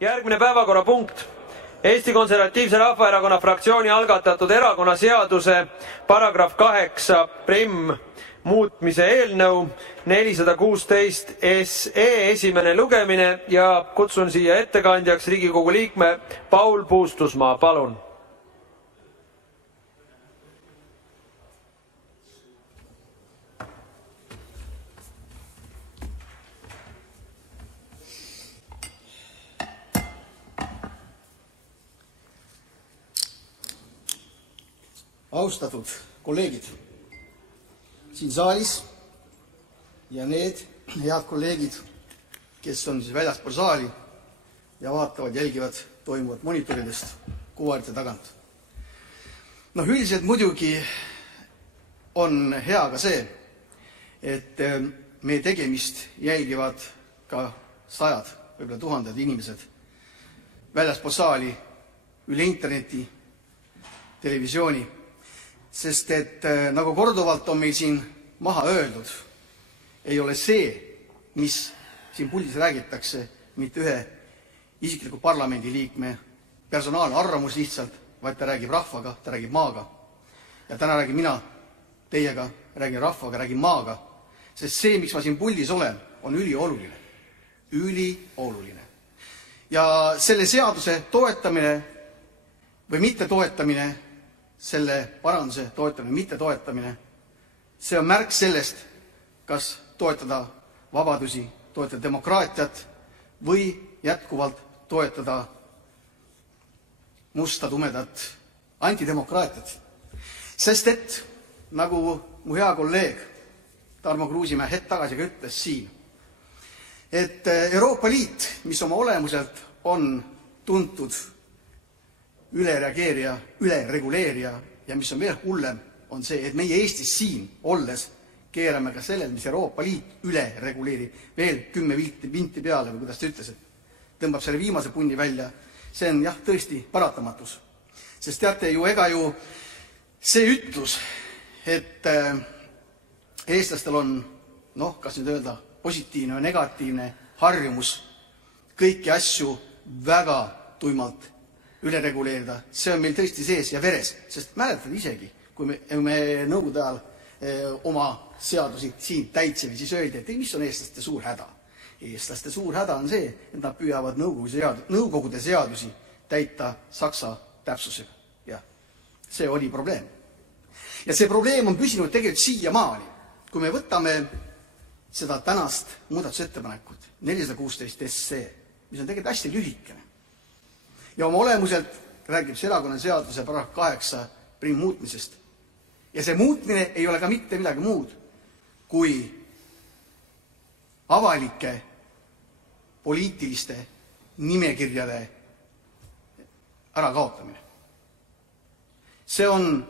Järgmine päevakorrapunkt. Eesti Konservatiivse Rahvaerakonna fraktsiooni algatatud erakonnaseaduse paragrahv 8 muutmise eelnõu 416 SE esimene lugemine ja kutsun siia ettekandjaks Riigikogu liikme Paul Puustusmaa. Palun. Austatud kolleegid siin saalis ja need head kolleegid, kes on väljaspool saali ja vaatavad, jälgivad toimuvat monitoridest kuvarite tagant. Üldiselt muidugi on hea ka see, et meie tegemist jälgivad ka sajad, võib-olla tuhanded inimesed väljaspool saali, üle interneti, televisiooni. Sest et nagu korduvalt on meil siin maha öeldud, ei ole see, mis siin puldis räägitakse, mitte ühe isikliku parlamendiliikme personaalne arvamus lihtsalt, vaid ta räägib rahvaga, ta räägib maaga. Ja täna räägin mina teiega, räägin rahvaga, räägin maaga. Sest see, miks ma siin puldis olen, on ülioluline. Ülioluline. Ja selle seaduse toetamine või mitte toetamine, selle paranduse toetamine, mitte toetamine, see on märk sellest, kas toetada vabadusi, toetada demokraatiat või jätkuvalt toetada musta, tumedat antidemokraatiat. Sest et, nagu mu hea kolleeg Tarmo Kruusimäe hetk tagasi ka ütles siin, et Euroopa Liit, mis oma olemuselt on tuntud ülereageerija, ülereguleerija ja mis on veel hullem, on see, et meie Eestis siin olles keerame ka sellel, mis Euroopa Liit ülereguleerib, veel 10 vinti peale või kuidas ta ütles, et tõmbab selle viimase punni välja. See on jah, tõesti paratamatus. Sest teate ju, ega ju see ütlus, et eestlastel on, kas nüüd öelda, positiivne või negatiivne harjumus kõiki asju väga tuimalt üle reguleerida. See on meil tõesti sees ja veres, sest mäletad isegi, kui me nõukogude ajal oma seadusi siin täitsime, siis öeldi, et mis on eestlaste suur häda. Eestlaste suur häda on see, et nad püüavad nõukogude seadusi täita saksa täpsusega. Ja see oli probleem. Ja see probleem on püsinud tegelikult siiamaani. Kui me võtame seda tänast muudatusettepanekut 416 SE, mis on tegelikult hästi lühikene, ja oma olemuselt räägib see erakonnaseaduse paragrahv 8 muutmisest. Ja see muutmine ei ole ka mitte midagi muud kui avalike poliitiliste nimekirjade ärakaotamine. See on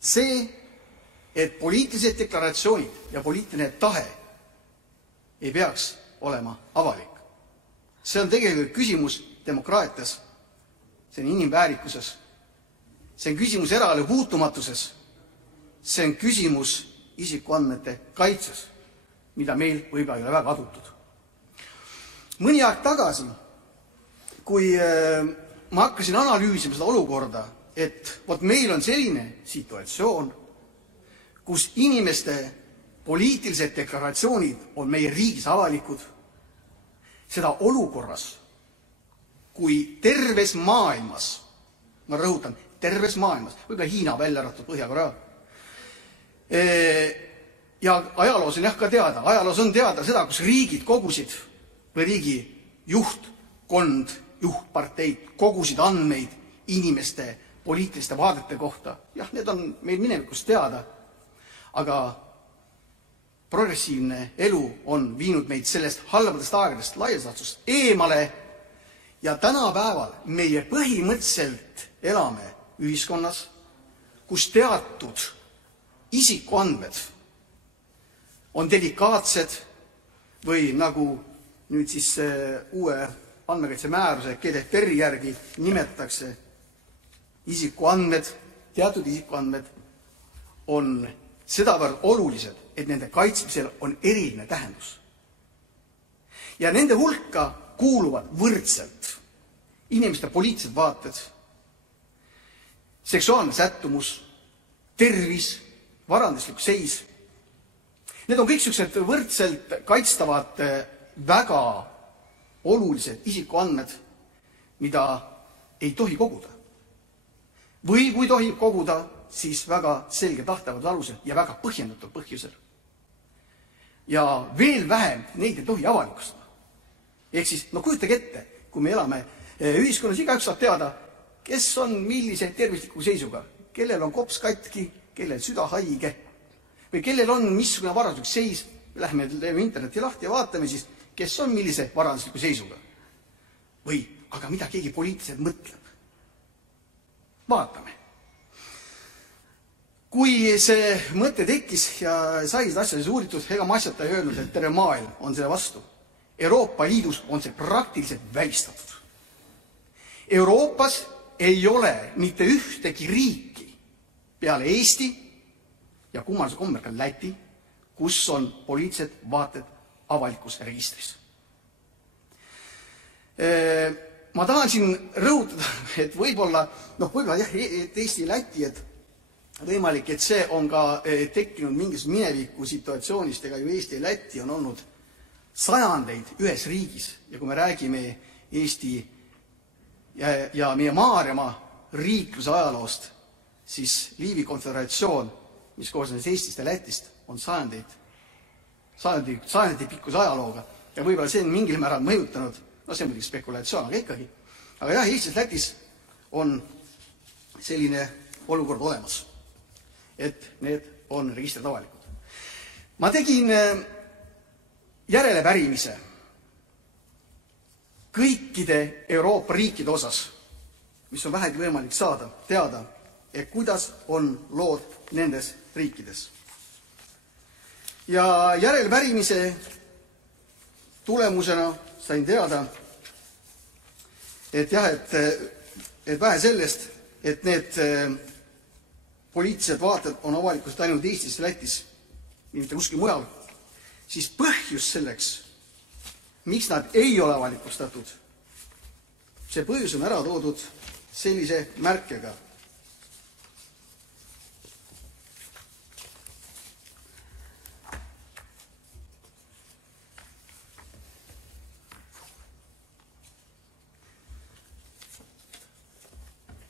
see, et poliitilised deklaratsioonid ja poliitiline tahe ei peaks olema avalik. See on tegelikult küsimus demokraatias, see on inimväärikuses, see on küsimus eraelu puutumatuses, see on küsimus isikuandmete kaitses, mida meil võib-olla ei ole väga adutud. Mõni aeg tagasi, kui ma hakkasin analüüsima seda olukorda, et meil on selline situatsioon, kus inimeste poliitilised deklaratsioonid on meie riigis avalikud, seda olukorras, kui terves maailmas, ma rõhutan, terves maailmas, võib-olla Hiina välja arvatud Põhja-Korea, ja ajaloos on ka teada, ajaloos on teada seda, kus riigid kogusid või riigi juhtkond, juhtparteid kogusid andmeid inimeste poliitiliste vaadete kohta. Jah, need on meil minevikust teada, aga progressiivne elu on viinud meid sellest halvadest aegadest laiasatsust eemale. Ja tänapäeval meie põhimõtteliselt elame ühiskonnas, kus teatud isikuandmed on delikaatsed või nagu nüüd siis uue andmekaitsemääruse GDPR-i järgi nimetatakse isikuandmed, teatud isikuandmed on sedavõrd olulised, et nende kaitsmisel on eriline tähendus. Ja nende hulka kuuluvad võrdselt inimeste poliitilised vaated, seksuaalne sättumus, tervis, varanduslik seis. Need on kõik sellised võrdselt kaitstavad väga olulised isikuandmed, mida ei tohi koguda. Või kui tohib koguda, siis väga selge tahtavad alusel ja väga põhjendatud põhjusel. Ja veel vähem neid ei tohi avalikustada. Ehk siis, kujutage ette, kui me elame ühiskonnas, igaüks saab teada, kes on millise tervisliku seisuga, kellel on kops katki, kellel süda haige või kellel on missugune varanduslik seis. Lähme interneti lahti ja vaatame siis, kes on millise varandusliku seisuga. Või aga mida keegi poliitiliselt mõtleb. Vaatame. Kui see mõte tekkis ja sai seda asja uuritud, ega ma asjata ei öelnud, et terve maailm on selle vastu. Euroopa Liidus on see praktiliselt välistatud. Euroopas ei ole mitte ühtegi riiki peale Eesti ja kummalisel kombel ka Läti, kus on poliitilised vaated avalikus registris. Ma tahan siin rõhutada, et võib-olla jah, et Eesti ja Läti, et võimalik, et see on ka tekkinud mingis mineviku situatsioonist, ega ju Eesti ja Läti on olnud sajandeid ühes riigis ja kui me räägime Eesti ja meie Maarjamaa riikluse ajaloost, siis Liivi konföderatsioon, mis koosnes Eestist ja Lätist, on sajandi pikkuse ajalooga ja võib-olla see on mingil määral mõjutanud, see on muidugi spekulatsioon, aga ikkagi. Aga jah, Eestis ja Lätis on selline olukord olemas, et need on registrid avalikud. Ma tegin järelepärimise kõikide Euroopa riikide osas, mis on vähegi võimalik saada teada, et kuidas on lood nendes riikides. Ja järelepärimise tulemusena sain teada, et jah, et vähe sellest, et need poliitilised vaated on avalikused ainult Eestis ja Lätis, mitte kuskil mujal, siis põhjus selleks, miks nad ei ole avalikustatud, see põhjus on ära toodud sellise märkega.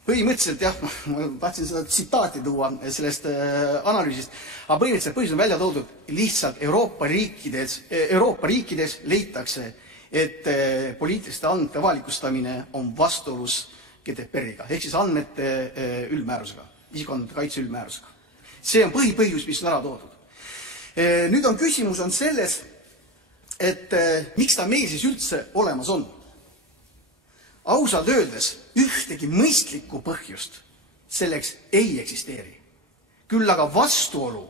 Põhimõtteliselt jah, ma tahtsin seda tsitaati tuua sellest analüüsist, aga põhimõtteliselt põhjus on välja toodud lihtsalt Euroopa riikides leitakse, et poliitiliste andmete avalikustamine on vastuolus GDPR-iga, ehk siis andmete üldmäärusega, isikuandmete kaitse üldmäärusega. See on põhipõhjus, mis on ära toodud. Nüüd on küsimus on selles, et miks ta meil siis üldse olemas on. Ausalt öeldes ühtegi mõistlikku põhjust selleks ei eksisteeri. Küll aga vastuolu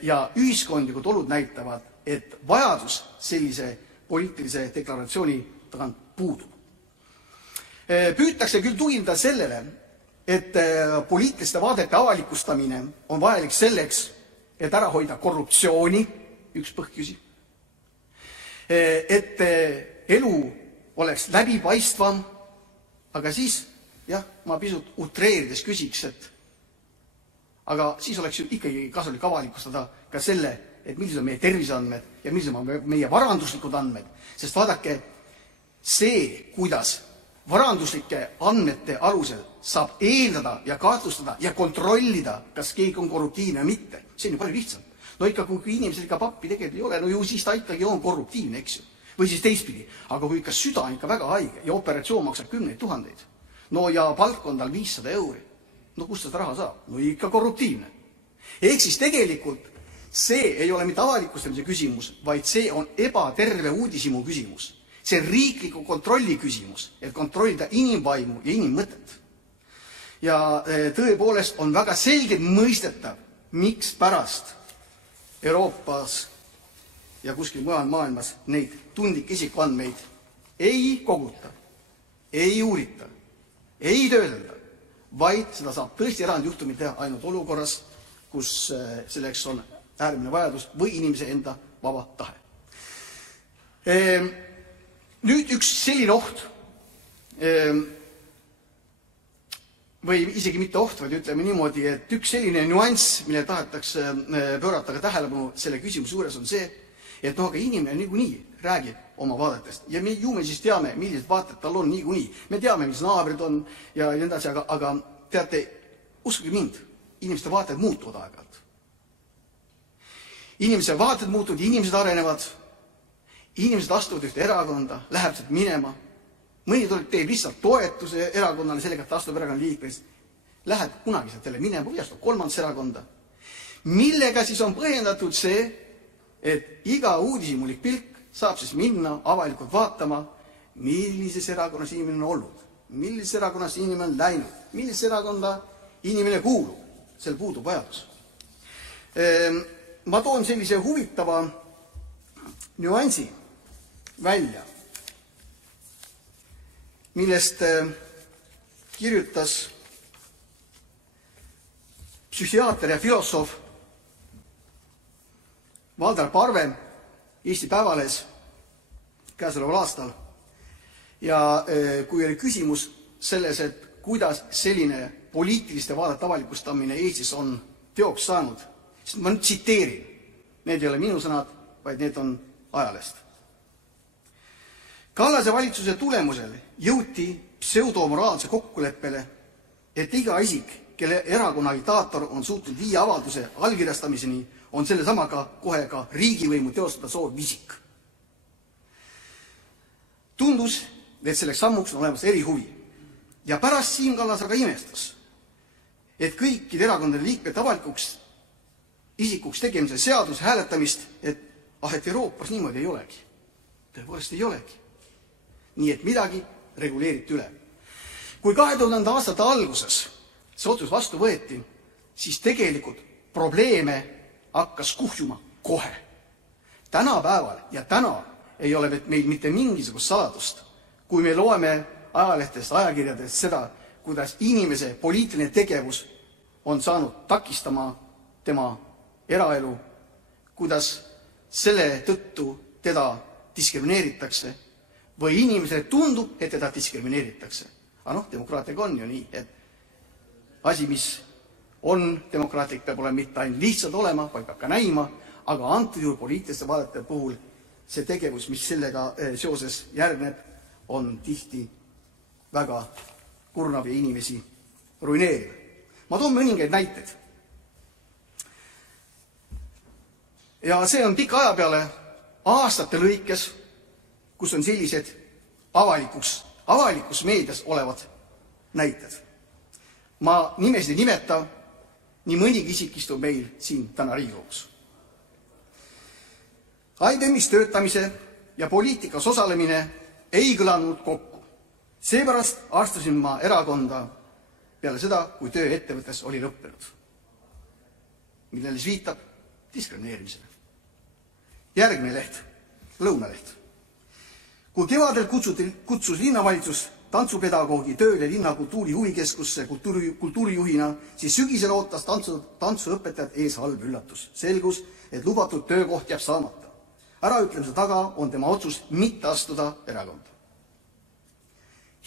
ja ühiskondlikud olud näitavad, et vajadus sellise poliitilise deklaratsiooni tagant puudub. Püütakse küll tugineda sellele, et poliitiliste vaadete avalikustamine on vajalik selleks, et ära hoida korruptsiooni, üks põhjusi, et elu oleks läbipaistvam, aga siis, jah, ma pisut utreerides küsiks, et aga siis oleks ju ikkagi kasulik avalikustada ka selle, et millised on meie terviseandmed ja millised on meie varanduslikud andmed. Sest vaadake, see, kuidas varanduslike andmete alusel saab eeldada ja kahtlustada ja kontrollida, kas keegi on korruptiivne või mitte, see on ju palju lihtsam. No ikka, kui inimesel ikka pappi tegelikult ei ole, no ju siis ta ikkagi on korruptiivne, eks ju. Või siis teistpidi, aga kui ikka süda on ikka väga haige ja operatsioon maksab 10 000, no ja palk on tal 500 €, no kust ta raha saab? No ikka korruptiivne. Ehk siis tegelikult see ei ole mitte avalikustamise küsimus, vaid see on ebaterve uudishimu küsimus. See riikliku kontrolli küsimus, et kontrollida inimvaimu ja inimmõtet. Ja tõepoolest on väga selgelt mõistetav, miks pärast Euroopas ja kuskil mujal maailmas neid tundlikke isikuandmeid ei koguta, ei uurita, ei töödelda, vaid seda saab tõesti erandjuhtumil teha ainult olukorras, kus selleks on äärmine vajadus või inimese enda vaba tahe. Nüüd üks selline oht, või isegi mitte oht, vaid ütleme niimoodi, et üks selline nüanss, mille tahetakse pöörata ka tähelepanu selle küsimuse juures, on see, et aga inimene niikuinii räägib oma vaadetest ja me siis teame, millised vaated tal on niikuinii. Me teame, mis naabrid on ja nii edasi, aga teate, uskuge mind, inimeste vaated muutuvad aeg-ajalt. Inimese vaated muutuvad, inimesed arenevad, inimesed astuvad ühte erakonda, läheb sealt minema. Mõni teeb lihtsalt toetuse erakonnale sellega, et astub erakonna liikmeks. Läheb kunagi sealt jälle minema või astub kolmandasse erakonda. Millega siis on põhjendatud see, et iga uudishimulik pilk saab siis minna avalikult vaatama, millises erakonnas inimene on olnud, millises erakonnas inimene on läinud, millises erakonda inimene kuulub. Sel puudub vajadus. Ma toon sellise huvitava nüansi välja, millest kirjutas psühhiaater ja filosoof Valdar Parve Eesti Päevalehes käesoleval aastal. Ja kui oli küsimus selles, et kuidas selline poliitiliste vaadete avalikustamine Eestis on teoks saanud, siis ma nüüd tsiteerin. Need ei ole minu sõnad, vaid need on ajalehest. Kallase valitsuse tulemusel jõuti pseudomoraalse kokkuleppele, et iga isik, kelle erakonna agitaator on suutnud viia avalduse allkirjastamiseni, on selle samaga kohe ka riigivõimu teostada soov isik. Tundus, et selleks sammuks on olemas erihuvi. Ja pärast Siim Kallas aga imestas, et kõikide erakondade liikmete avalikuks isikuks tegemise seaduse hääletamist, et Euroopas niimoodi ei olegi. Tõepoolest ei olegi. Nii et midagi reguleeriti üle. Kui 2000. aastate alguses see otsus vastu võeti, siis tegelikult probleeme hakkas kuhjuma kohe. Tänapäeval ja täna ei ole meil mitte mingisugust saladust, kui me loeme ajalehtest, ajakirjadest seda, kuidas inimese poliitiline tegevus on saanud takistama tema eraelu, kuidas selle tõttu teda diskrimineeritakse või inimesele tundub, et teda diskrimineeritakse. Aga demokraatiaga on ju nii, et asi, mis on demokraatlik, peab olema mitte ainult lihtsalt olema, vaid peab ka näima, aga antud juhul poliitiliste vaadete puhul see tegevus, mis sellega seoses järgneb, on tihti väga kurnav ja inimesi ruineeriv. Ma toon mõningaid näiteid. Ja see on pika aja peale aastate lõikes, kus on sellised avalikus meedias olevad näited. Ma nimesid ei nimeta, nii mõnigi isik istub meil siin täna Riigikogus. IBM-is töötamise ja poliitikas osalemine ei kõlanud kokku. Seepärast astusin ma erakonda peale seda, kui töö ettevõttes oli lõppenud. Millele siis viitab diskrimineerimisele. Järgmine leht, Lõunaleht. Kui kevadel kutsus linnavalitsus tantsupedagoogi tööle linna kultuurihuvikeskusse kultuurijuhina, siis sügisel ootas tantsuõpetajad ees halb üllatus. Selgus, et lubatud töökoht jääb saamata. Äraütlemise taga on tema otsus mitte astuda erakonda.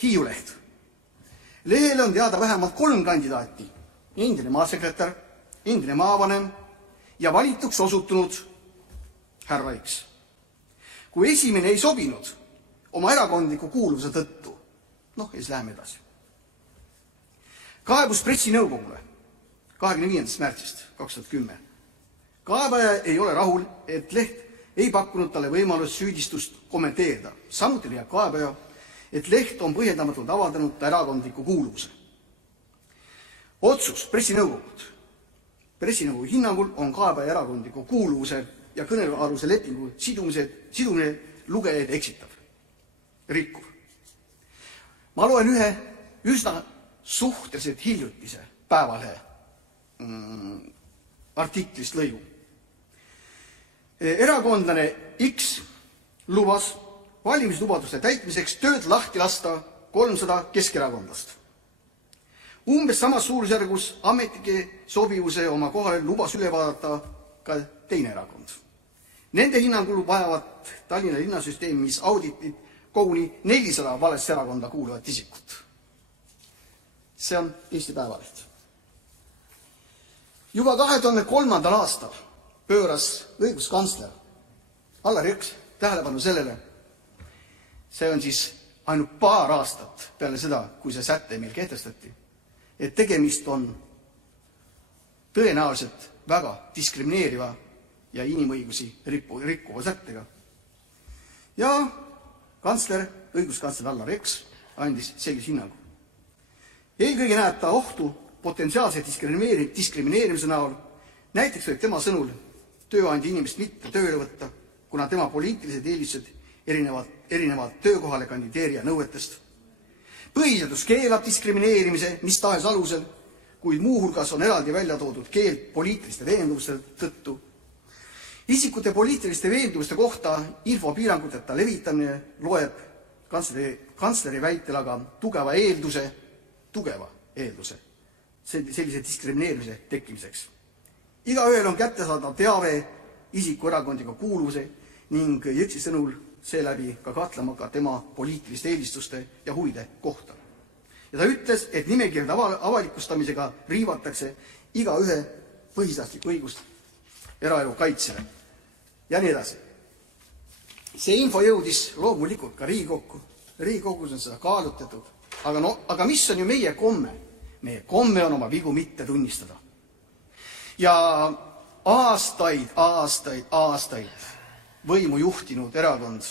Hiiu leht. Lehele on teada vähemalt 3 kandidaati. Endine maasekretär, endine maavanem ja valituks osutunud härra X. Kui esimene ei sobinud oma erakondliku kuuluvuse tõttu, ja siis läheme edasi. Kaebus pressinõukogule 25. märtsist 2010. Kaebaja ei ole rahul, et leht ei pakkunud talle võimalust süüdistust kommenteerida. Samuti leiab kaebaja, et leht on põhjendamatult avaldanud ta erakondliku kuuluvuse. Otsus pressinõukogult. Pressinõukogu hinnangul on kaebaja erakondliku kuuluvuse ja kõnealuse lepingu sidumine lugejaid eksitav, rikkuv. Ma loen ühe üsna suhteliselt hiljutise Päevalehe artiklist lõigu. Erakondlane X lubas valimislubaduste täitmiseks tööd lahti lasta 300 keskerakondlast. Umbes samas suurusjärgus ametnike sobivuse oma kohale lubas üle vaadata ka teine erakond. Nende hinnangul vajavad Tallinna linnasüsteemis auditit koguni 400 valesse erakonda kuuluvat isikut. See on Eesti Päevaleht. Juba 2003. aastal pööras õiguskantsler Allar Jõks tähelepanu sellele, see on siis ainult paar aastat peale seda, kui see säte meil kehtestati, et tegemist on tõenäoliselt väga diskrimineeriva ja inimõigusi rikkuva sättega. Ja õiguskantsler Allar Jõks andis sellise hinnangu. Eelkõige näeb ta ohtu potentsiaalse diskrimineerimise näol. Näiteks võib tema sõnul tööandja inimest mitte tööle võtta, kuna tema poliitilised eelistused erinevad töökohale kandideerija nõuetest. Põhiseadus keelab diskrimineerimise mis tahes alusel, kuid muuhulgas on eraldi välja toodud keeld poliitiliste veendumuste tõttu. Isikute poliitiliste veendumuste kohta infopiiranguteta levitamine loeb kantsleri väitel aga tugeva eelduse sellise diskrimineerimise tekkimiseks. Igaühel on kättesaadav teave isiku erakondiga kuuluvuse ning Jõksi sõnul seeläbi ka katlema ka tema poliitiliste eelistuste ja huvide kohta. Ja ta ütles, et nimekirjade avalikustamisega riivatakse igaühe põhiseaduslikku õigust eraelu kaitsele ja nii edasi. See info jõudis loomulikult ka Riigikokku. Riigikogus on seda kaalutletud. Aga mis on ju meie komme? Meie komme on oma vigu mitte tunnistada. Ja aastaid võimu juhtinud erakond,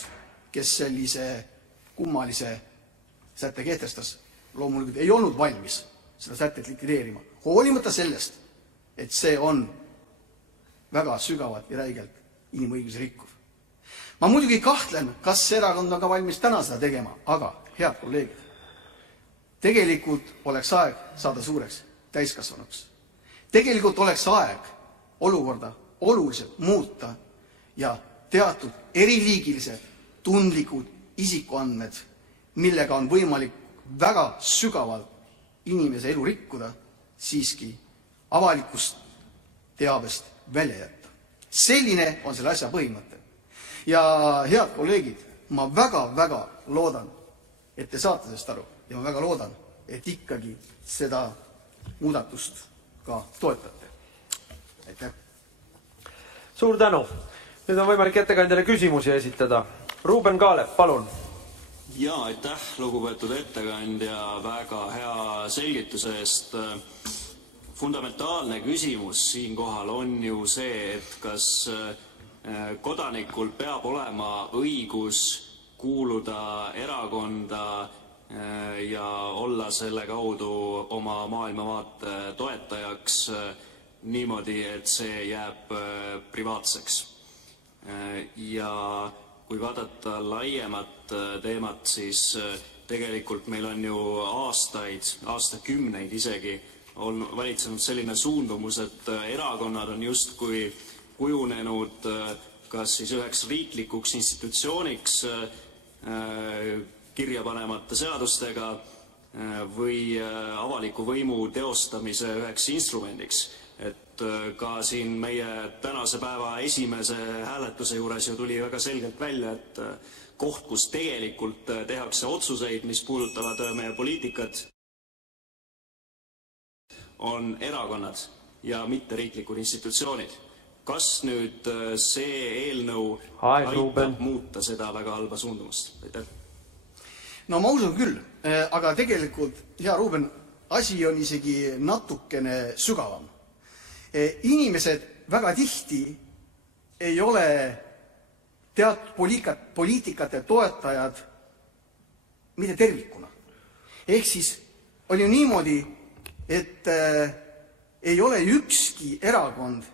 kes sellise kummalise sätte kehtestas, loomulikult ei olnud valmis seda sättet likvideerima, hoolimata sellest, et see on väga sügavalt ja räigelt inimõiguse rikkuv. Ma muidugi kahtlen, kas erakond on ka valmis täna seda tegema, aga head kolleegid, tegelikult oleks aeg saada suureks täiskasvanuks. Tegelikult oleks aeg olukorda oluliselt muuta ja teatud eriliigilised tundlikud isikuandmed, millega on võimalik väga sügavalt inimese elu rikkuda, siiski avalikust teabest välja jätta. Selline on selle asja põhimõte. Ja head kolleegid, ma väga loodan, et te saate sellest aru ja ma väga loodan, et ikkagi seda muudatust ka toetate. Aitäh! Suur tänu! Nüüd on võimalik ettekandjale küsimusi esitada. Ruuben Kaalep, palun! Jaa, aitäh, lugupeetud ettekandja, väga hea selgituse eest. Fundamentaalne küsimus siinkohal on ju see, et kas kodanikul peab olema õigus kuuluda erakonda ja olla selle kaudu oma maailmavaate toetajaks niimoodi, et see jääb privaatseks. Ja kui vaadata laiemat teemat, siis tegelikult meil on ju aastakümneid isegi on valitsenud selline suundumus, et erakonnad on justkui kujunenud kas siis üheks riiklikuks institutsiooniks kirja panemata seadustega või avaliku võimu teostamise üheks instrumendiks. Et ka siin meie tänase päeva esimese hääletuse juures ju tuli väga selgelt välja, et koht, kus tegelikult tehakse otsuseid, mis puudutavad meie poliitikat, on erakonnad ja mitte riiklikud institutsioonid. Kas nüüd see eelnõu aitab muuta seda väga halba suundumust? Aitäh. No ma usun küll, aga tegelikult, hea Ruuben, asi on isegi natukene sügavam. Inimesed väga tihti ei ole teatud poliitikate toetajad mitte tervikuna. Ehk siis on ju niimoodi, et ei ole ükski erakond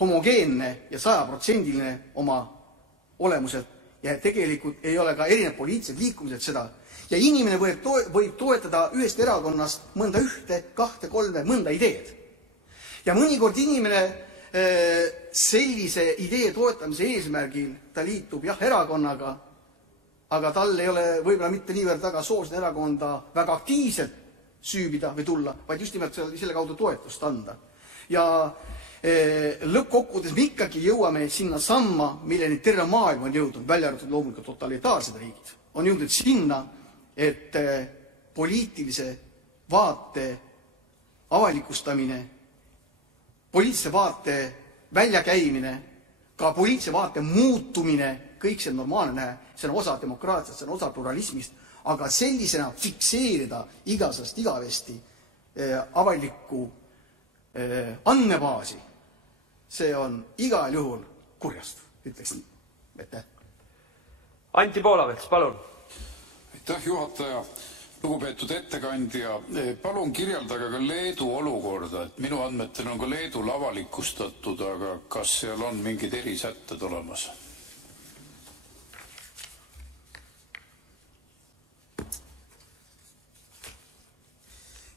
homogeenne ja 100% oma olemuselt ja tegelikult ei ole ka erinevad poliitilised liikumised seda. Ja inimene võib toetada ühest erakonnast mõnda ühte, kahte, kolme, mõnda ideed. Ja mõnikord inimene sellise idee toetamise eesmärgil ta liitub erakonnaga, aga tal ei ole võib-olla mitte niivõrd väga soosida erakonda väga aktiivselt süübida või tulla, vaid just nimelt selle kaudu toetust anda. Ja lõppkokkuvõttes me ikkagi jõuame sinna samma, milleni terve maailm on jõudnud, välja arvatud loomulikult totalitaarsed riigid. on jõudnud sinna, et poliitilise vaate avalikustamine, poliitilise vaate väljakäimine, ka poliitilise vaate muutumine, kõik see on normaalne nähe, see on osa demokraatiast, see on osa pluralismist, aga sellisena fikseerida igasest igavesti avalikku andmebaasi, see on igal juhul kurjast, ütleks nii. Aitäh. Anti Poolamets, palun. Aitäh, juhataja. Lugupeetud ettekandja, palun kirjeldage ka Leedu olukorda, et minu andmetel on ka Leedul avalikustatud, aga kas seal on mingid erisätted olemas?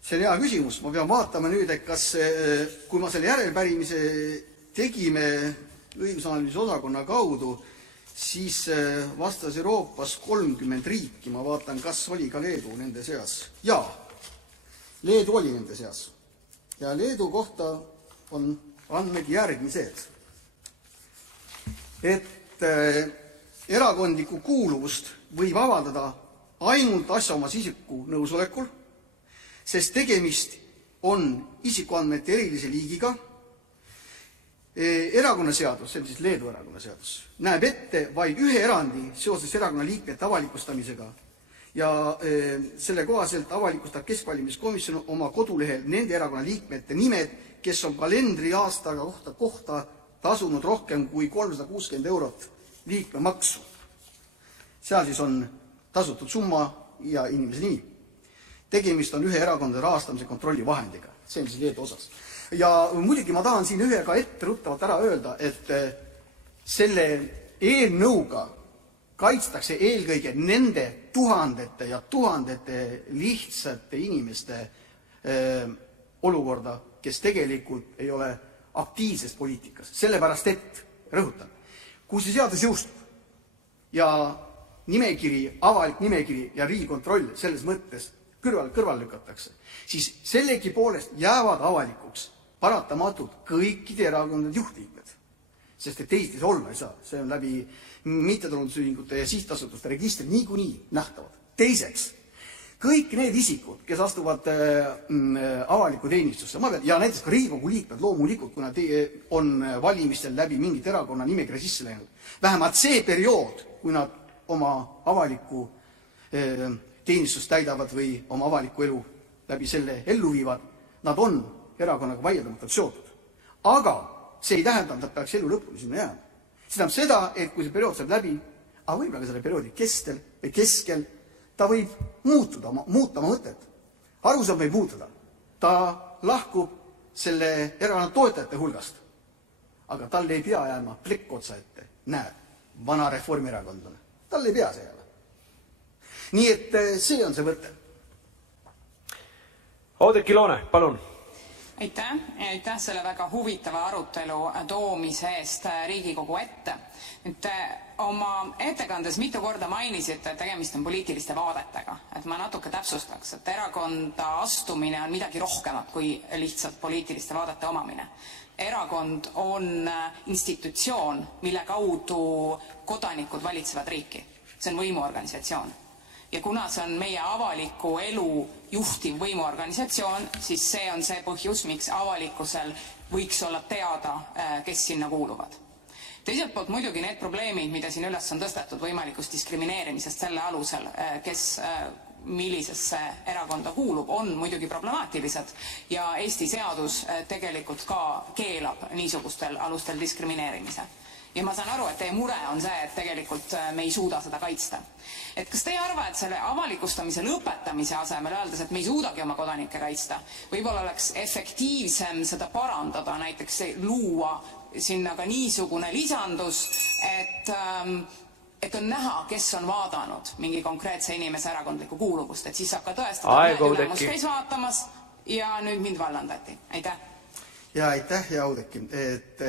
See on hea küsimus. Ma pean vaatama nüüd, et kas, kui ma selle järelpärimise tegime õigusanalüüsi osakonna kaudu, siis vastas Euroopas 30 riiki. Ma vaatan, kas oli ka Leedu nende seas. Jaa, Leedu oli nende seas. Ja Leedu kohta on andmed järgmised. Et erakondlikku kuuluvust võib avaldada ainult asjaomase isiku nõusolekul, sest tegemist on isikuandmete erilise liigiga. Erakonnaseadus, see on siis Leedu erakonnaseadus, näeb ette vaid ühe erandi seoses erakonna liikmete avalikustamisega ja selle kohaselt avalikustab Keskvalimiskomisjon oma kodulehel nende erakonna liikmete nimed, kes on kalendriaastaga kohta tasunud rohkem kui 360 eurot liikmemaksu. Seal siis on tasutud summa ja inimese nimi. Tegemist on ühe erakondade rahastamise kontrolli vahendiga. See on siis Leedu osas. Ja muidugi ma tahan siin ühe ka etteruttavalt ära öelda, et selle eelnõuga kaitstakse eelkõige nende tuhandete ja tuhandete lihtsate inimeste olukorda, kes tegelikult ei ole aktiivses poliitikas. Sellepärast, et, rõhutan, kui see seadus jõustub ja nimekiri, avalik nimekiri ja Riigikontroll selles mõttes kõrval lükatakse, siis sellegi poolest jäävad avalikuks paratamatult kõikide erakondade juhtliikmed. Sest et teisiti see olla ei saa. See on läbi mittetulundusühingute ja sihtasutuste registri niikuinii nähtavad. Teiseks, kõik need isikud, kes astuvad avalikku teenistusse, ja näiteks ka Riigikogu liikmed loomulikult, kuna on valimistel läbi mingit erakonna nimekirja sisse läinud, vähemalt see periood, kui nad oma avalikku teenistust täidavad või oma avaliku elu läbi selle ellu viivad, nad on erakonnaga vaieldamatult seotud. Aga see ei tähenda, et nad peaks elu lõpuni sinna jääma. See tähendab seda, et kui see periood saab läbi, aga võib-olla ka selle perioodi keskel, ta võib muuta oma mõtet. Arusaam võib muutuda. Ta lahkub selle erakonna toetajate hulgast. Aga tal ei pea jääma plekk otsa ette. Näed, vana reformierakondlane. Tal ei pea see jääma. Nii et see on see võte. Oudekki Loone, palun. Aitäh selle väga huvitava arutelu toomise eest Riigikogu ette. Nüüd oma ettekandes mitu korda mainisite, et tegemist on poliitiliste vaadetega. Et ma natuke täpsustaks, et erakonda astumine on midagi rohkemat kui lihtsalt poliitiliste vaadete omamine. Erakond on institutsioon, mille kaudu kodanikud valitsevad riiki. See on võimuorganisatsioon. Ja kuna see on meie avaliku elu juhtiv võimuorganisatsioon, siis see on see põhjus, miks avalikkusel võiks olla teada, kes sinna kuuluvad. Teiselt poolt muidugi need probleemid, mida siin üles on tõstetud võimalikust diskrimineerimisest selle alusel, kes millisesse erakonda kuulub, on muidugi problemaatilised ja Eesti seadus tegelikult ka keelab niisugustel alustel diskrimineerimise. Ja ma saan aru, et teie mure on see, et tegelikult me ei suuda seda kaitsta. Et kas te ei arva, et selle avalikustamise lõpetamise asemel öeldes, et me ei suudagi oma kodanikke kaitsta, võib-olla oleks efektiivsem seda parandada, näiteks luua sinna ka niisugune lisandus, et on näha, kes on vaadanud mingi konkreetse inimese erakondlikku kuuluvust, et siis saab ka tõestada, et ülemus käis vaatamas ja nüüd mind vallandati. Aitäh! Ja aitäh, hea Oudekki. Et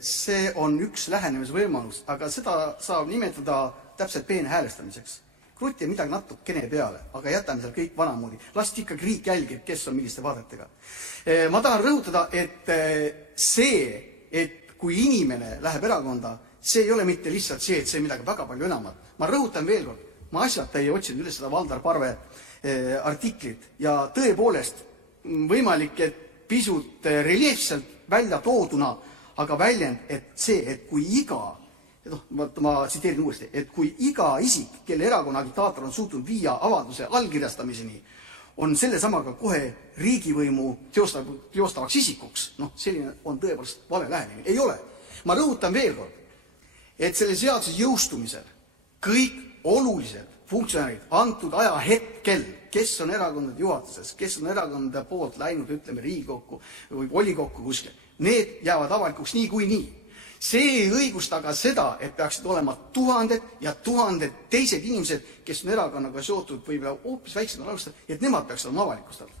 see on üks lähenemisvõimalus, aga seda saab nimetada täpselt peene häälestamiseks. Krutti midagi natukene peale, aga jätame seal kõik vanamoodi. Lasti ikkagi riik jälgib, kes on milliste vaadetega. Ma tahan rõhutada, et see, et kui inimene läheb erakonda, see ei ole mitte lihtsalt see, et see midagi väga palju enamat. Ma rõhutan veel kord, ma asjata ei otsinud üles seda Valdar Parve artiklit ja tõepoolest võimalik, et pisut reljeefselt välja tooduna, aga väljend, et see, et kui iga, ma tsiteerin uuesti, et kui iga isik, kelle erakonna agitaator on suutnud viia avalduse allkirjastamiseni, on selle samaga kohe riigivõimu teostavaks isikuks, selline on tõepoolest vale lähenemine. Ei ole. Ma rõhutan veel kord, et selle seaduse jõustumisel kõik olulised funktsionäärid antud ajahetkel, kes on erakondade juhatuses, kes on erakondade poolt läinud, ütleme, Riigikokku või volikokku kuskil, need jäävad avalikuks niikuinii. See ei õigusta aga seda, et peaksid olema tuhanded ja tuhanded teised inimesed, kes on erakonnaga seotud võib-olla hoopis väiksemal alustel, et nemad peaks olema avalikustatud.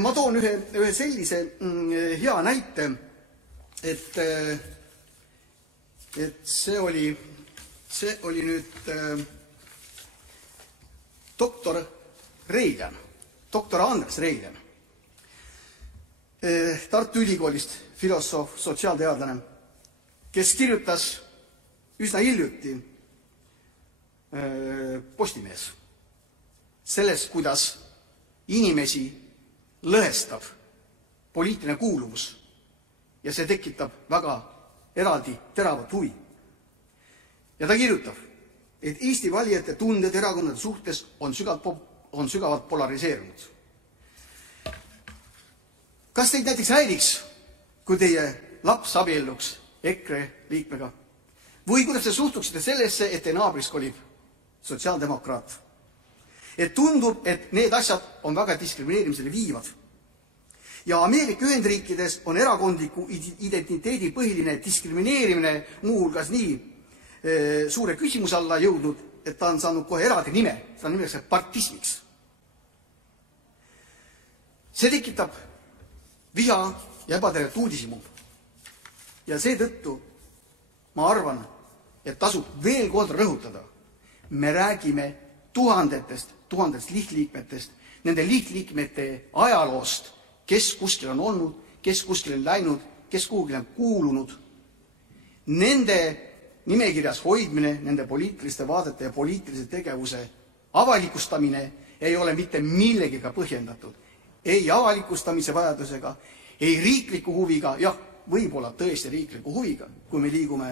Ma toon ühe sellise hea näite, et see oli nüüd doktor Reiljan, doktor Andres Reiljan, Tartu Ülikoolist filosoof, sotsiaalteadlane, kes kirjutas üsna hiljuti Postimehes sellest, kuidas inimesi lõhestab poliitiline kuuluvus ja see tekitab väga eraldi teravat huvi. Ja ta kirjutab, et Eesti valijate tunded erakondade suhtes on sügavalt polariseerunud. Kas teid näiteks häiriks, kui teie laps abielluks EKRE liikmega? Või kuidas te suhtuksite sellesse, et teie naabriks kolib sotsiaaldemokraat? Et tundub, et need asjad on väga diskrimineerimisele viivad. Ja Ameerika Ühendriikides on erakondliku identiteedi põhiline diskrimineerimine muuhulgas nii suure küsimuse alla jõudnud, et ta on saanud kohe eraldi nime, seda nimeks partismiks. See tekitab viha ja ebatervet uudishimu. Ja seetõttu ma arvan, et tasub veel kord rõhutada. Me räägime tuhandetest lihtliikmetest, nende lihtliikmete ajaloost, kes kuskil on olnud, kes kuskil on läinud, kes kuhugil on kuulunud. Nende nimekirjas hoidmine, nende poliitiliste vaadete ja poliitilise tegevuse avalikustamine ei ole mitte millegiga põhjendatud. Ei avalikustamise vajadusega, ei riikliku huviga, jah, võib-olla tõesti riikliku huviga, kui me liigume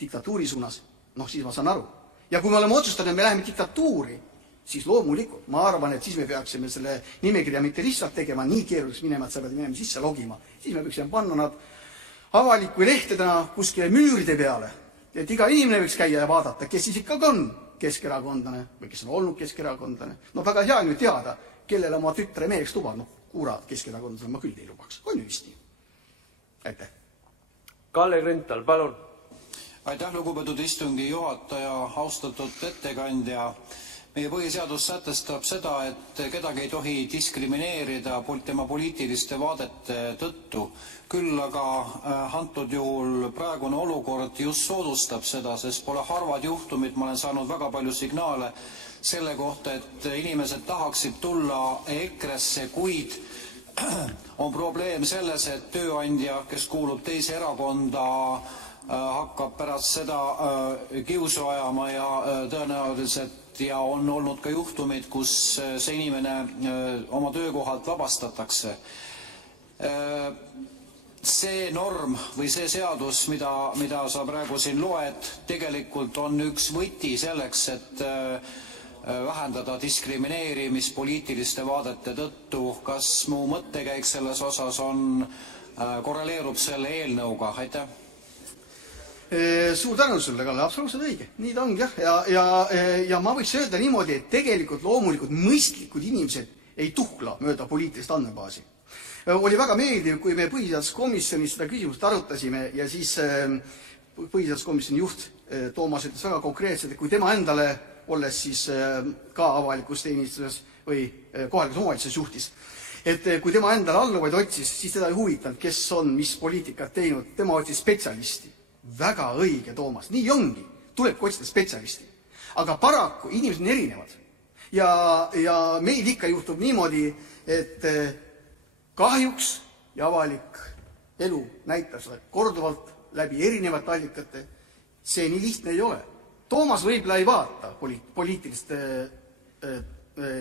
diktatuuri suunas, siis ma saan aru. Ja kui me oleme otsustanud, et me läheme diktatuuri, siis loomulikult ma arvan, et siis me peaksime selle nimekirja mitte lihtsalt tegema nii keeruliseks minema, et sa pead minema sisse logima. Siis me peaksime panna nad avaliku lehtedena kuskile müüride peale, et iga inimene võiks käia ja vaadata, kes siis ikkagi on keskerakondlane või kes on olnud keskerakondlane. Väga hea on ju teada, kellele oma tütre meheks lubad. Kurat, keskerakondlane ma küll ei lubaks. On ju vist nii? Aitäh. Kalle Grünthal, palun. Aitäh, lugupeetud istungi juhataja, austatud ettekandja. Meie põhiseadus sätestab seda, et kedagi ei tohi diskrimineerida tema poliitiliste vaadete tõttu. Küll aga antud juhul praegune olukord just soodustab seda, sest pole harvad juhtumid, ma olen saanud väga palju signaale selle kohta, et inimesed tahaksid tulla EKRE-sse, kuid on probleem selles, et tööandja, kes kuulub teise erakonda, hakkab pärast seda kiusu ajama ja tõenäoliselt ja on olnud ka juhtumid, kus see inimene oma töökohalt vabastatakse. See norm või see seadus, mida sa praegu siin loed, tegelikult on üks võti selleks, et vähendada diskrimineerimist poliitiliste vaadete tõttu. Kas mu mõttekäik selles osas korreleerub selle eelnõuga? Aitäh. Suur tänu sulle, Kalle, absoluutselt õige. Nii ta ongi, jah. Ja ma võiks öelda niimoodi, et tegelikult loomulikult mõistlikud inimesed ei tuhla mööda poliitilist andmebaasi. Oli väga meeldiv, kui me põhiseaduskomisjonis seda küsimust arutasime ja siis põhiseaduskomisjoni juht Toomas ütles väga konkreetselt, et kui tema endale, olles siis ka avalikus teenistuses või kohalikus omavalitsuses juhtis, et kui tema endale alluvaid otsis, siis teda ei huvitanud, kes on mis poliitikat teinud, tema otsis spetsialisti. Väga õige, Toomas, nii ongi, tulebki otsida spetsialisti. Aga paraku inimesed on erinevad. Ja meil ikka juhtub niimoodi, et kahjuks ja avalik elu näitab seda korduvalt läbi erinevate allikate. See nii lihtne ei ole. Toomas võib-olla ei vaata poliitiliste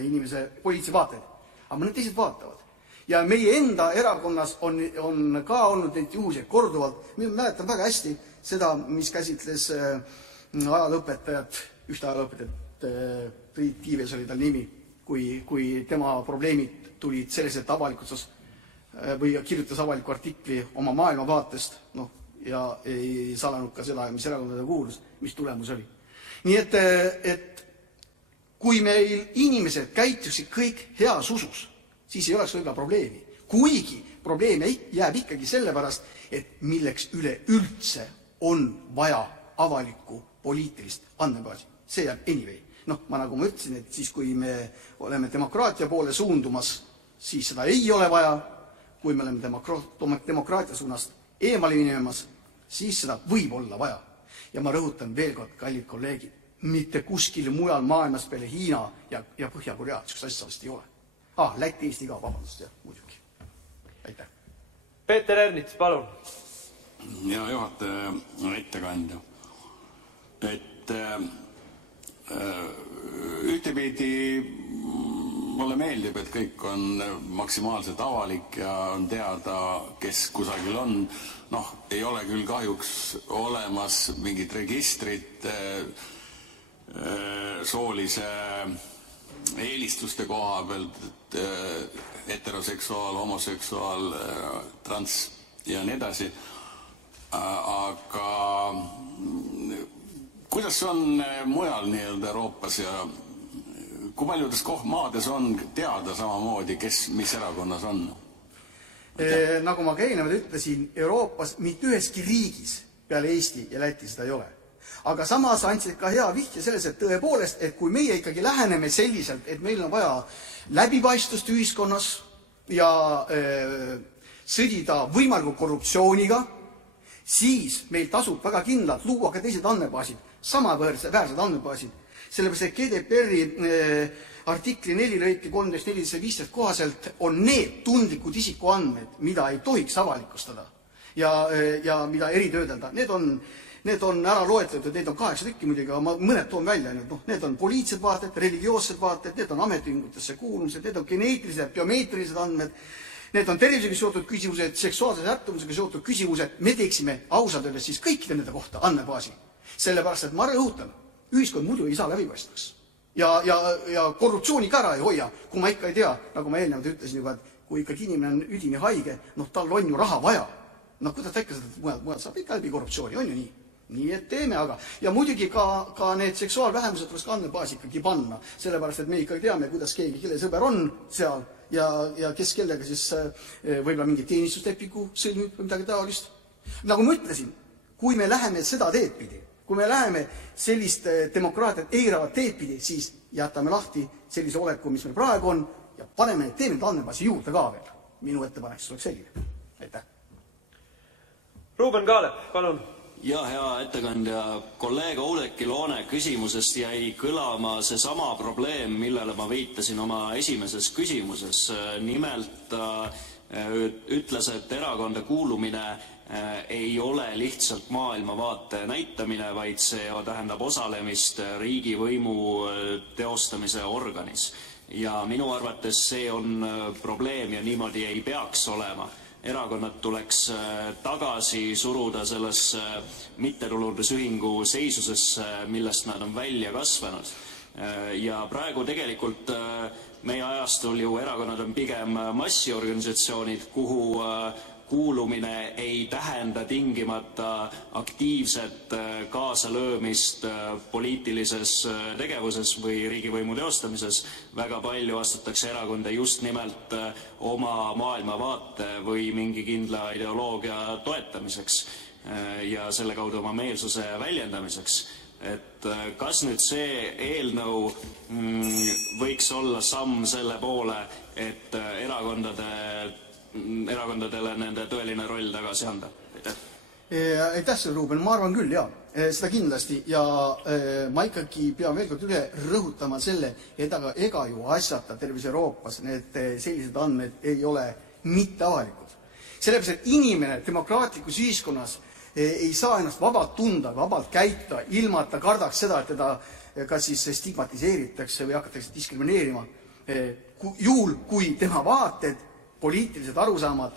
inimese poliitilisi vaateid, aga mõned teised vaatavad. Ja meie enda erakonnas on ka olnud neid juhuseid korduvalt. Mina mäletan väga hästi seda, mis käsitles ajalõpetajat, ühte ajalõpetajat, Priit Kiives oli tal nimi, kui tema probleemid tulid selliselt avalikus või kirjutas avaliku artikli oma maailmavaatest, ja ei salanud ka seda, mis erakondade kuulus, mis tulemus oli. Nii et kui meil inimesed käituksid kõik heas usus, siis ei oleks võib-olla probleemi. Kuigi probleem jääb ikkagi sellepärast, et milleks üleüldse on vaja avalikku poliitilist andmebaasi. See jääb anyway. Nagu ma ütlesin, et siis kui me oleme demokraatia poole suundumas, siis seda ei ole vaja. Kui me oleme demokraatia suunast eemale minemas, siis seda võib olla vaja. Ja ma rõhutan veel kord, kallid kolleegid, mitte kuskil mujal maailmas peale Hiina ja Põhja-Korea sest asja vast ei ole. Läti, Eesti ka, vabandust, jah, muidugi. Aitäh. Peeter Ernits, palun. Ja juhataja, ettekandja. Et ühtepidi mulle meeldib, et kõik on maksimaalselt avalik ja on teada, kes kusagil on. Ei ole küll kahjuks olemas mingit registrit soolise eelistuste koha pealt, heteroseksuaal, homoseksuaal, trans ja nii edasi. Aga kuidas on mujal nii-öelda Euroopas ja kui paljudes maades on teada samamoodi, kes mis erakonnas on? Nagu ma ka eelnevalt ütlesin, Euroopas mitte üheski riigis peale Eesti ja Läti seda ei ole. Aga samas andsid ka hea vihje selles, et tõepoolest, et kui meie ikkagi läheneme selliselt, et meil on vaja läbipaistvust ühiskonnas ja sõdida võimaliku korruptsiooniga, siis meil tasub väga kindlalt luua ka teised andmebaasid, samaväärsed andmebaasid. Sellepärast, et GDPR-i artikli 4 lõike 13.415 kohaselt on need tundlikud isikuandmed, mida ei tohiks avalikustada ja mida eritöödelda. Need on ära loetletud, need on 8 tükki muidugi, aga ma mõned toon välja. Need on poliitilised vaated, religioossed vaated, need on ametiühingutesse kuulumised, need on geneetilised, biomeetrilised andmed, need on tervisega seotud küsimused, seksuaalse sättumusega seotud küsimused. Me teeksime ausalt öeldes siis kõikide nende kohta andmebaasi. Sellepärast, et ma rõhutan, ühiskond muidu ei saa läbipaistvaks. Ja korruptsiooni ka ära ei hoia, kui ma ikka ei tea, nagu ma eelnevalt ütlesin juba, et kui ikkagi inimene on üdini haige, tal on ju raha vaja. Kuidas ta ikka seda mujalt saab ikka läbi korruptsiooni, on ju nii? Nii et teeme aga. Ja muidugi ka need seksuaalvähemused tuleks ka andmebaasi ikkagi panna, sellepärast, et me ikkagi teame, kuidas keegi, kelle sõber on seal ja kes kellega siis võib-olla mingi teenistuslepingu sõlmib või midagi taolist. Nagu ma ütlesin, kui me läheme seda teed pidi, kui me läheme sellist demokraatiat eiravat teed pidi, siis jätame lahti sellise oleku, mis meil praegu on ja teeme need andmebaasi juurde ka veel. Minu ettepanek oleks selline. Aitäh. Ruuben Kaalep, palun. Ja hea ettekandja, kolleeg Oudekki Loone küsimusest jäi kõlama seesama probleem, millele ma viitasin oma esimeses küsimuses. Nimelt ütles, et erakonda kuulumine ei ole lihtsalt maailmavaate näitamine, vaid see tähendab osalemist riigivõimu teostamise organis. Ja minu arvates see on probleem ja niimoodi ei peaks olema. Erakonnad tuleks tagasi suruda sellesse mittetulundusühingu seisusesse, millest nad on välja kasvanud. Ja praegu tegelikult meie ajastul ju erakonnad on pigem massiorganisatsioonid, kuhu kuulumine ei tähenda tingimata aktiivset kaasalöömist poliitilises tegevuses või riigivõimu teostamises. Väga palju astutakse erakonda just nimelt oma maailmavaate või mingi kindla ideoloogia toetamiseks ja selle kaudu oma meelsuse väljendamiseks. Et kas nüüd see eelnõu võiks olla samm selle poole, et erakondadele nende tõeline roll tagasi anda? Aitäh selle, Ruuben, ma arvan küll, jah, seda kindlasti ja ma ikkagi pean veel kord üle rõhutama selle, et ega ju asjata terves Euroopas need sellised andmed ei ole mitte avalikud. Sellepärast, et inimene demokraatlikus ühiskonnas ei saa ennast vabalt tunda, vabalt käituda, ilma et ta kardaks seda, et teda kas siis stigmatiseeritakse või hakatakse diskrimineerima. Juhul, kui tema vaated, poliitilised arusaamad,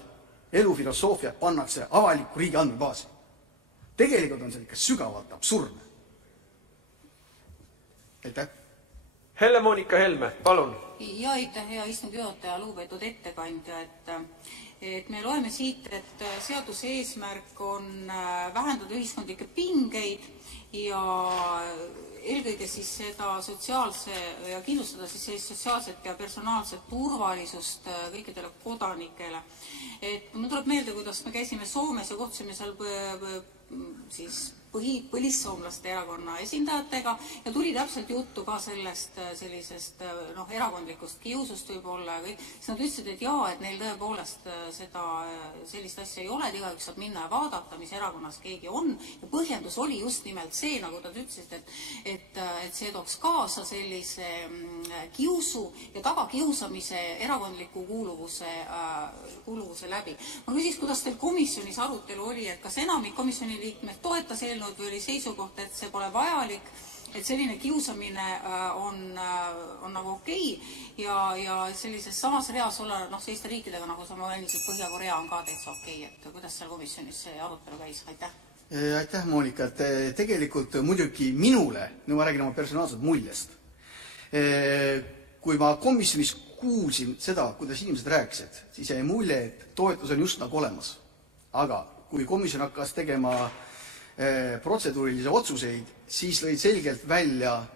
elufilosoofia pannakse avaliku riigi andmebaasi. Tegelikult on see ikka sügavalt absurdne. Aitäh! Helle-Moonika Helme, palun! Ja aitäh, hea istungi juhataja, lugupeetud ettekandja, et me loeme siit, et seaduse eesmärk on vähendada ühiskondlikke pingeid ja eelkõige siis seda ja kindlustada siis sellist sotsiaalset ja personaalset turvalisust kõikidele kodanikele. Et mul tuleb meelde, kuidas me käisime Soomes ja kohtusime seal siis põlissoomlaste erakonna esindajatega ja tuli täpselt juttu ka sellest sellisest erakondlikust kiusust võib-olla ja kõik. Siis nad ütlesid, et jaa, et neil tõepoolest sellist asja ei ole, et igaüks saab minna ja vaadata, mis erakonnas keegi on. Ja põhjendus oli just nimelt see, nagu nad ütlesid, et see tooks kaasa sellise kiusu ja tagakiusamise erakondliku kuuluvuse läbi. Ma küsiks, kuidas teil komisjonis arutelu oli, et kas enamik komisjoni liikmed toetas eelnõud või oli seisukoht, et see pole vajalik, et selline kiusamine on nagu okei ja sellises samas reas olla selliste riikidega, nagu sa mainisid, Põhja-Korea on ka täitsa okei, et kuidas seal komisjonis see arutelu käis? Aitäh! Aitäh, Moonika! Tegelikult muidugi minule, ma räägin oma personaalselt muljest, kui ma komisjonis kuulsin seda, kuidas inimesed rääkisid, siis jäi mulje, et toetus on just nagu olemas. Aga kui komisjon hakkas tegema protseduurilisi otsuseid, siis lõid selgelt välja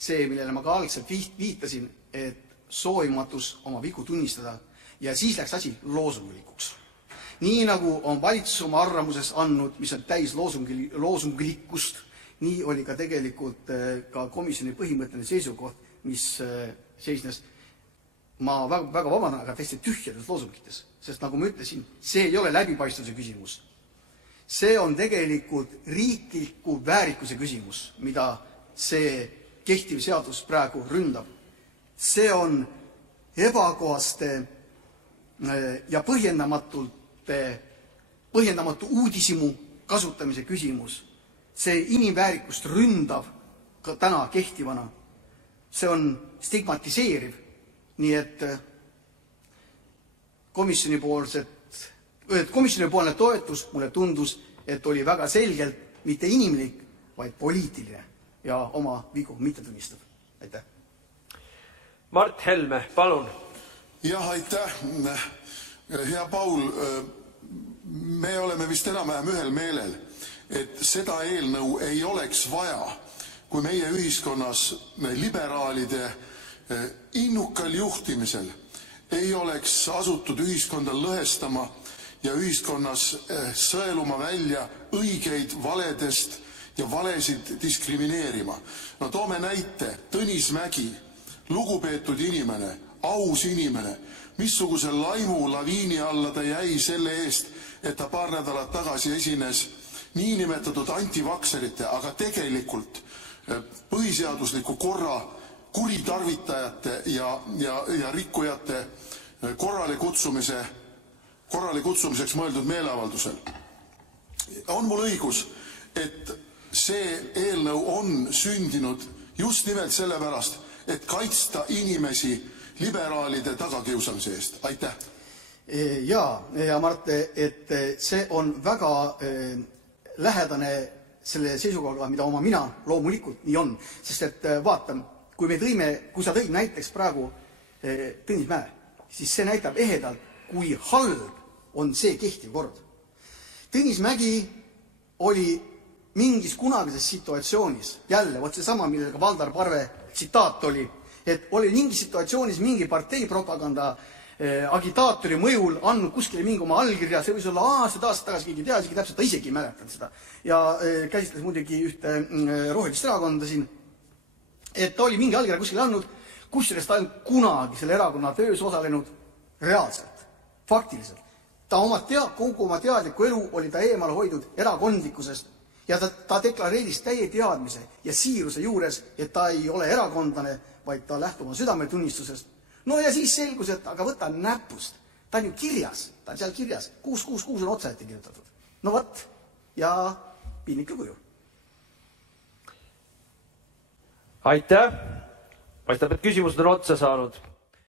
see, millele ma ka algselt viitasin, et soovimatus oma vigu tunnistada ja siis läks asi loosungulikuks. Nii nagu on valitsus oma arvamuses andnud, mis on täis loosungulikkust, nii oli ka tegelikult ka komisjoni põhimõtteline seisukoht, mis seisnes, ma väga vabandan, aga täiesti tühjades loosungites, sest nagu ma ütlesin, see ei ole läbipaistvuse küsimus. See on tegelikult riikliku väärikuse küsimus, mida see kehtiv seadus praegu ründab. See on ebakohaste ja põhjendamatu uudishimu kasutamise küsimus. See inimväärikust ründav ka täna kehtivana. See on stigmatiseeriv. Nii et komisjonipoolne toetus mulle tundus, et oli väga selgelt mitte inimlik, vaid poliitiline ja oma vigu mitte tunnistav. Aitäh. Mart Helme, palun. Jah, aitäh. Hea Paul, me oleme vist enam-vähem ühel meelel, et seda eelnõu ei oleks vaja, kui meie ühiskonnas liberaalide innukal juhtimisel ei oleks asutud ühiskonda lõhestama ja ühiskonnas sõeluma välja õigeid valedest ja valesid diskrimineerima. No toome näite. Tõnis Mägi, lugupeetud inimene, aus inimene, missuguse laimu laviini alla ta jäi selle eest, et ta paar nädalat tagasi esines niinimetatud antivakserite, aga tegelikult põhiseadusliku korra kuritarvitajate ja rikkujate korrale kutsumiseks mõeldud meeleavaldusel. On mul õigus, et see eelnõu on sündinud just nimelt sellepärast, et kaitsta inimesi liberaalide tagakiusamise eest. Aitäh! Ja Mart, et see on väga lähedane selle seisukohaga, mida oma mina loomulikult nii on. Sest et vaatan, kui sa tõid näiteks praegu Tõnis Mäe, siis see näitab ehedalt, kui halb on see kehtiv kord. Tõnis Mägi oli mingis kunagises situatsioonis, jälle, vot see sama, millega Valdar Parve tsitaat oli, et oli mingis situatsioonis mingi parteipropaganda agitaatori mõjul andnud kuskile mingi oma allkirja, see võis olla aastaid tagasi, keegi teadis, täpselt ta isegi ei mäletanud seda. Ja käsitles muidugi ühte rohelist erakonda siin, et ta oli mingi allkirja kuskile andnud, kusjuures ta on kunagi selle erakonna töös osalenud reaalselt, faktiliselt. Ta kogu oma teadliku elu oli ta eemale hoidnud erakondlikkusest ja ta deklareeris täie teadmise ja siiruse juures, et ta ei ole erakondlane, vaid ta lähtub oma südametunnistusest. No ja siis selgus, et aga võta näpust. Ta on ju kirjas, ta on seal kirjas. 666 on otsa ette kirjutatud. No võt, ja piinliku kuju. Aitäh! Paistab, et küsimused on otsa saanud.